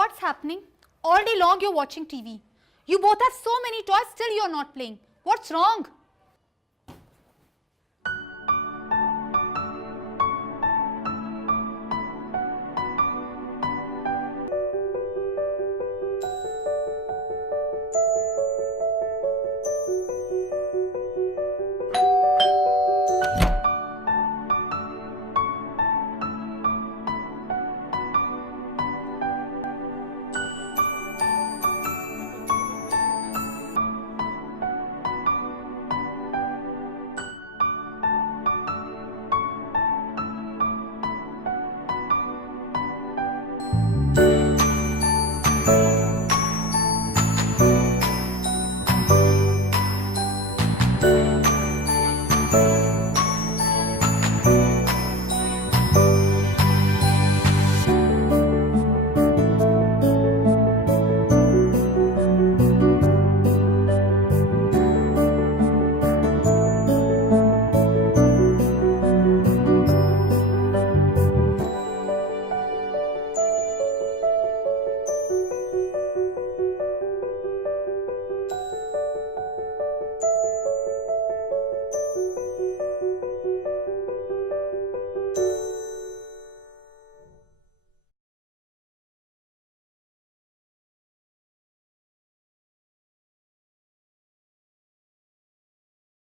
what's happening? All day long you're watching TV. You both have so many toys, still you're not playing. What's wrong?